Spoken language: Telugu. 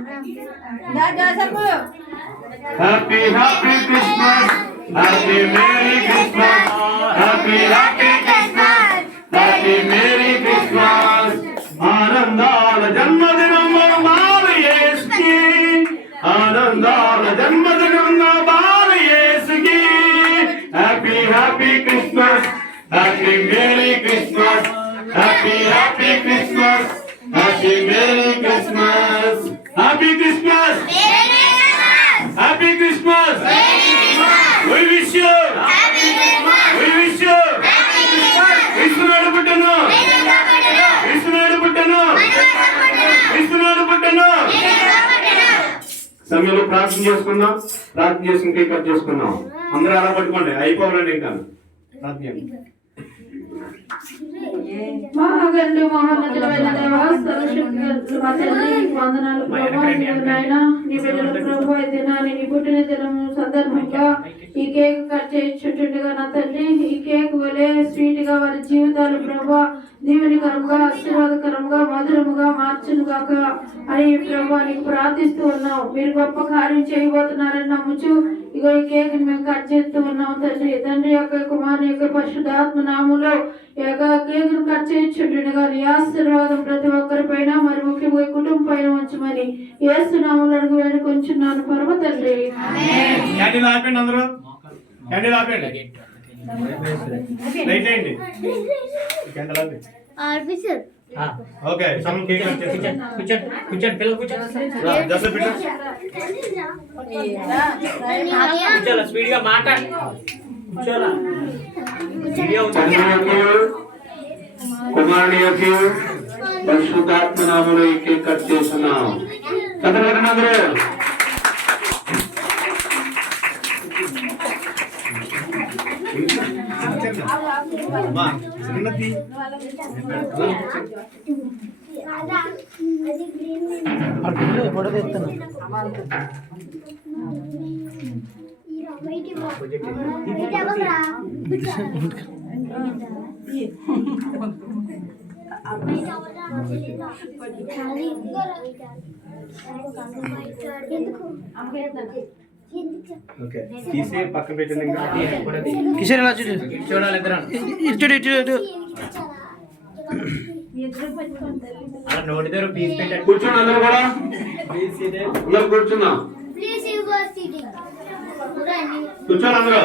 Happy Happy Christmas, Happy Merry Christmas, Happy Happy Christmas, Happy Merry Christmas. ఆనందాల జన్మదినం బాలు యేసుకి, ఆనందాల జన్మదినం Balu యేసుకి. Happy Happy Christmas, Happy Merry Christmas, Happy Happy Christmas, Happy Merry Christmas, Happy Christmas, Happy Christmas. We wish you, we wish you. విష్ణునాడు పుట్టను, విష్ణునాడు పుట్టను, విష్ణునాడు పుట్టను. సమయంలో ప్రార్థన చేసుకుందాం, ప్రార్థన చేసుకుని కేక్ కట్ చేసుకుందాం. అందరూ అలా పట్టుకోండి, అయిపోవాలండి ఇంకా ప్రార్థన. మహాగణుడు మహోన్నతుడైన దేవా, సర్వశక్తిగల మా తండ్రి, నీకు వందనాలు ప్రభువా. నీవు నాయన నీ బిడ్డల ప్రభువా ఈ దినాన్ని నీ పుట్టిన దినం సందర్భంగా ఈ కేక్ కట్ చేయించుండగా నా తండ్రి, ఈ కేక్ వలె స్వీట్ గా వారి జీవితాలు ప్రభువా దీవెనకరంగా, ఆశీర్వాదకరంగా, మధురముగా మార్చునుగాక అని ప్రభువా నీకు ప్రార్థిస్తూ ఉన్నాం. మీరు గొప్ప కార్యం చేయబోతున్నారని నమ్ముచు ఇగో ఈ కేక్ మేము కట్ చేస్తూ ఉన్నాం తండ్రి. తండ్రి యొక్క కుమారుని యొక్క పరిశుద్ధాత్మ నామములో ఈ యొక్క కేక్ ను కట్ చేయించుండగా నీ ఆశీర్వాదం ప్రతి ఒక్కరి పైన, మరి ముఖ్యంగా కుటుంబం పైన ఉంచమని యేసు నామములో అడుగు వేడుకొంచున్నాను పరమ తండ్రి. ఓకే సమ్ కేక్ కట్ చేద్దాం. కూర్చోండి పిల్లలు కూర్చోండి. జస్ట్ బిట్ కూర్చోలా స్పీడ్ గా మాట్లాడు. కూర్చోలా వీడియో కుమారుని యొక్క పరిశుద్ధాత్మ నామములో ఈ కేక్ కట్ చేస్తున్నాం. చదవండి అందరూ. అమ్మా చిన్నది ఫోటో తీస్తాను. ఓకే తీసి పక్కన పెట్టండి. ఇంకా కిషోర్ ఇలా చూడు, చూడాలి ఇద్దరు ఇటు ఇటు ఇటు. అలా నోటి దగ్గర పీస్ పెట్టండి. కూర్చోండి అందరూ కూడా, అందరూ కూర్చున్నాం. కూర్చోండి అందరూ.